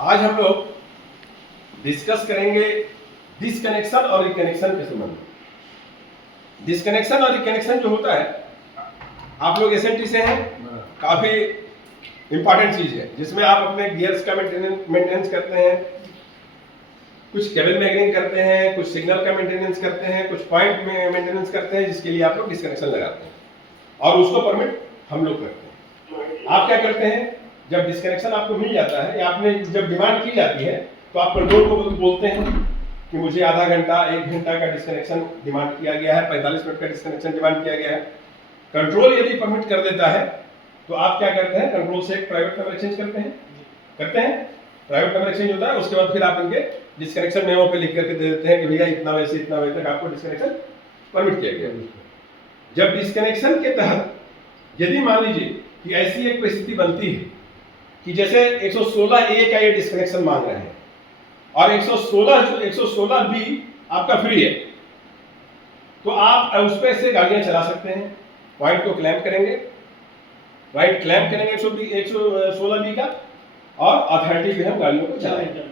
आज हम लोग डिस्कस करेंगे डिस्कनेक्शन और रिकनेक्शन के संबंध में। डिस्कनेक्शन और रिकनेक्शन जो होता है, आप लोग एसएनटी से हैं, काफी इंपॉर्टेंट चीज है जिसमें आप अपने गियर्स का मेंटेनेंस करते हैं, कुछ केबल मैगरिंग करते हैं, कुछ सिग्नल का मेंटेनेंस करते हैं, कुछ पॉइंट में मेंटेनेंस करते हैं, जिसके लिए आप लोग डिस्कनेक्शन लगाते हैं और उसको परमिट हम लोग करते हैं। आप क्या करते हैं, जब डिस्कनेक्शन आपको मिल जाता है या आपने जब डिमांड की जाती है तो आप कंट्रोल को बोलते हैं कि मुझे आधा घंटा 1 घंटा का डिस्कनेक्शन डिमांड किया गया है, 45 मिनट का डिस्कनेक्शन डिमांड किया गया है। कंट्रोल यदि परमिट कर देता है तो आप क्या करते हैं, कंट्रोल से एक प्राइवेट नंबर एक्सचेंज करते हैं। प्राइवेट नंबर एक्सचेंज होता है, उसके बाद फिर आप इनके डिस्कनेक्शन मेमो पे लिख करके दे देते हैं कि भैया इतना बजे से इतना बजे तक आपको डिस्कनेक्शन परमिट किया गया। जब डिस्कनेक्शन के तहत यदि मान लीजिए कि ऐसी एक परिस्थिति बनती है कि जैसे 116A का ये डिस्कनेक्शन मांग रहे हैं और 116B आपका फ्री है, तो आप उस पर से गाड़ियां चला सकते हैं। पॉइंट को क्लैम्प करेंगे, राइट क्लैम्प करेंगे 116B का, और अथॉरिटी पे हम गाड़ियों को चलाएंगे।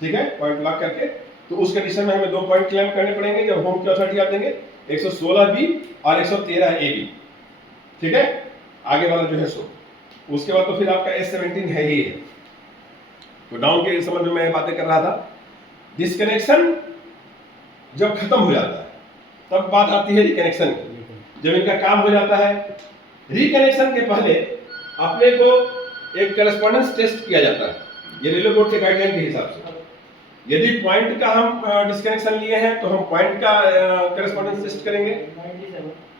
ठीक है, पॉइंट लॉक करके। तो उस कंडीशन में हमें 2 पॉइंट क्लैम्प करने पड़ेंगे जब होम की अथॉरिटी आप देंगे, 116B और 113AB। ठीक है, आगे वाला जो है सो उसके बाद तो फिर आपका S17 है ही है। तो डाउन के संबंध में मैं बातें कर रहा था। डिस्कनेक्शन जब खत्म हो जाता है तब बात आती है रिकनेक्शन की। जब इनका काम हो जाता है, रिकनेक्शन के पहले अपने को एक करस्पॉन्डेंस टेस्ट किया जाता है, ये रेलवे बोर्ड के गाइडलाइन के हिसाब से। यदि पॉइंट का हम डिस्कनेक्शन लिए हैं तो हम पॉइंट का करस्पॉन्डेंस टेस्ट करेंगे।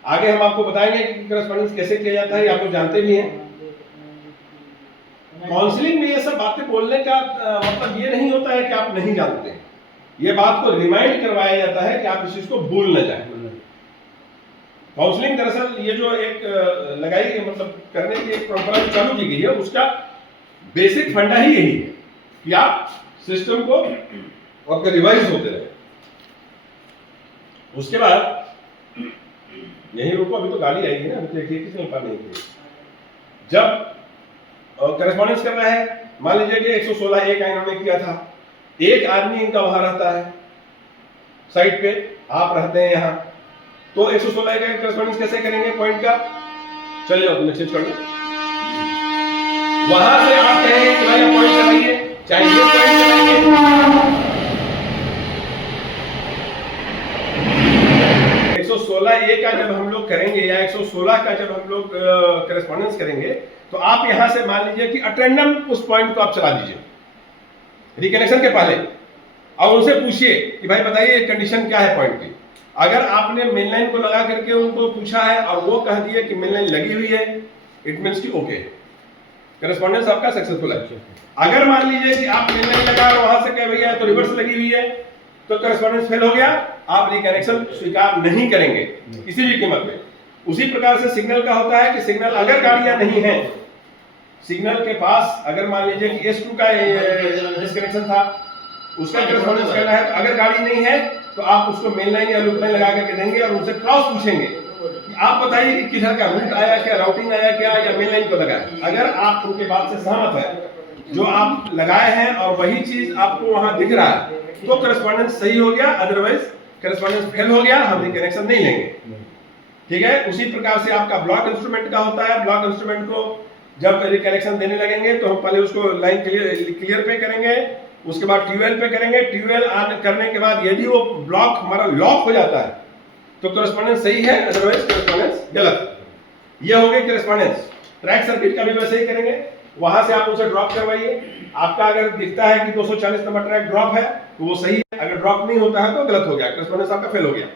आगे हम आपको बताएंगे कि करस्पॉन्डेंस कैसे किया जाता है, आप लोग जानते भी हैं। काउंसलिंग में ये सब बातें बोलने का मतलब ये नहीं होता है कि आप नहीं जानते हैं, ये बात को रिमाइंड करवाया जाता है कि आप इस चीज को भूल न जाए। काउंसलिंग दरअसल ये जो एक लगाई मतलब करने की एक परंपरा चालू की गई है, उसका बेसिक फंडा ही यही है कि आप सिस्टम को आपके रिवाइज होते रहे। उसके बाद यही रुको, अभी तो गाड़ी आएगी ना, देखिए किसने ऊपर नहीं की। जब करस्पॉन्डेंस करना है, मान लीजिए कि 116A का इन्होंने किया था, एक आदमी इनका वहां रहता है साइड पे, आप रहते हैं यहाँ, तो 116A का करस्पॉन्डेंस कैसे करेंगे पॉइंट का? चलिए आप मैसेज कर लो। वहां से आप कहेंगे कि भाई आप पॉइंट चलाइए, चाहे ये पॉइंट चलाइए। 116A का जब हम लोग करेंगे या 116 का जब हम लोग करस्पॉन्डेंस करेंगे तो आप यहां से मान लीजिए कि अटेंडम उस पॉइंट को आप चला दीजिए रिकनेक्शन के पहले, और उनसे पूछिए कि भाई बताइए कंडीशन क्या है पॉइंट की। अगर आपने मेन लाइन को लगा करके उनको पूछा है और वो कह दिए कि मेन लाइन लगी हुई है, इट मींस कि ओके, करस्पॉन्डेंस आपका सक्सेसफुल है। अगर मान लीजिए कि आप मेन लाइन लगा और वहां से कह भैया तो रिवर्स लगी हुई है, तो करस्पॉन्डेंस फेल हो गया, आप रिकनेक्शन स्वीकार नहीं करेंगे किसी भी कीमत पे। उसी प्रकार से सिग्नल का होता है कि सिग्नल अगर गाड़ियां नहीं है, सिग्नल के पास अगर मान लीजिए कि S2 का डिस्कनेक्शन था, उसका करस्पॉन्डेंस करना है, तो अगर गाड़ी नहीं है तो आप उसको मेन लाइन या लूप लाइन लगा करके देंगे और उनसे क्रॉस पूछेंगे कि आप बताइए कि किधर का रूट आया क्या, राउटिंग आया क्या, या मेन लाइन को लगाया। अगर आप उनके बात से सहमत है, जो आप लगाए हैं और वही चीज आपको वहां दिख रहा है, तो करस्पॉन्डेंस सही हो गया, अदरवाइज करस्पॉन्डेंस फेल हो गया, हम रिकनेक्शन नहीं लेंगे। ठीक है, उसी प्रकार से आपका ब्लॉक इंस्ट्रूमेंट का होता है। ब्लॉक इंस्ट्रूमेंट को जब रिकनेक्शन देने लगेंगे तो हम पहले उसको लाइन क्लियर पे करेंगे, उसके बाद ट्यूबवेल पे करेंगे। ट्यूबवेल ऑन करने के बाद यदि वो ब्लॉक हमारा लॉक हो जाता है तो करस्पॉन्डेंस सही है, अदरवाइज करस्पॉन्डेंस गलत। ये हो गई करस्पॉन्डेंस। ट्रैक सर्किट का भी वैसे ही करेंगे, वहां से आप उसे ड्रॉप करवाइए। आपका अगर दिखता है कि 240 नंबर ट्रैक ड्रॉप है तो वो सही है, अगर ड्रॉप नहीं होता है तो गलत हो गया, करस्पॉन्डेंस आपका फेल हो गया।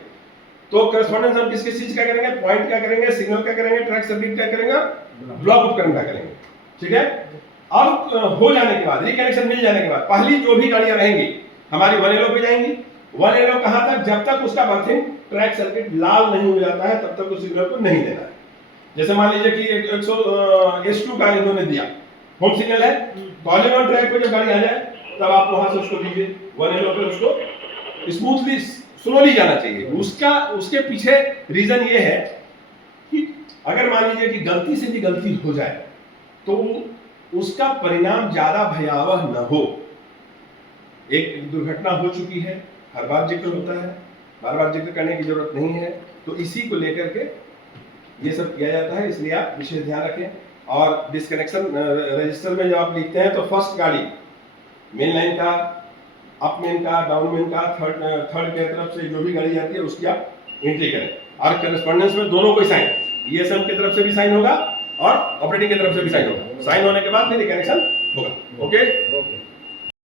तो करस्पॉन्डेंस हम किस किस चीज का करेंगे, पॉइंट का करेंगे, सिग्नल का करेंगे, ट्रैक सर्किट का करेंगे, ब्लॉक उपकरण का करेंगे। ठीक है, और हो जाने के बाद, रिकनेक्शन मिल जाने के बाद, पहली जो भी गाड़ियां रहेंगी हमारी 1L पे जाएंगी। 1L कहां तक, जब तक उसका बर्थिंग ट्रैक सर्किट लाल नहीं हो जाता है तब तक उस सिग्नल को नहीं देना है। जैसे मान लीजिए कि 100 S2 का इन्होंने दिया, होम सिग्नल है, तो ऑल इन वन ट्रैक पे जब गाड़ी आ जाए तब आप वहां से उसको दीजिए 1L पे, उसको स्मूथली स्लोली जाना चाहिए। उसके पीछे रीजन ये है कि अगर मान लीजिए कि गलती से भी गलती हो जाए तो उसका परिणाम ज्यादा भयावह न हो। एक दुर्घटना हो चुकी है, हर बार जिक्र होता है, बार बार जिक्र करने की जरूरत नहीं है, तो इसी को लेकर के ये सब किया जाता है, इसलिए आप विशेष ध्यान रखें। और डिस्कनेक्शन रजिस्टर में जब आप लिखते हैं तो फर्स्ट गाड़ी मेन लाइन का, अप मेन का, डाउन मेन का, थर्ड के तरफ से जो भी गाड़ी जाती है उसकी आप एंट्री करें। और करस्पॉन्डेंस में दोनों को साइन, ईएसएम की तरफ से भी साइन होगा और ऑपरेटिंग की तरफ से भी साइन होगा। साइन होने के बाद फिर कनेक्शन होगा। ओके।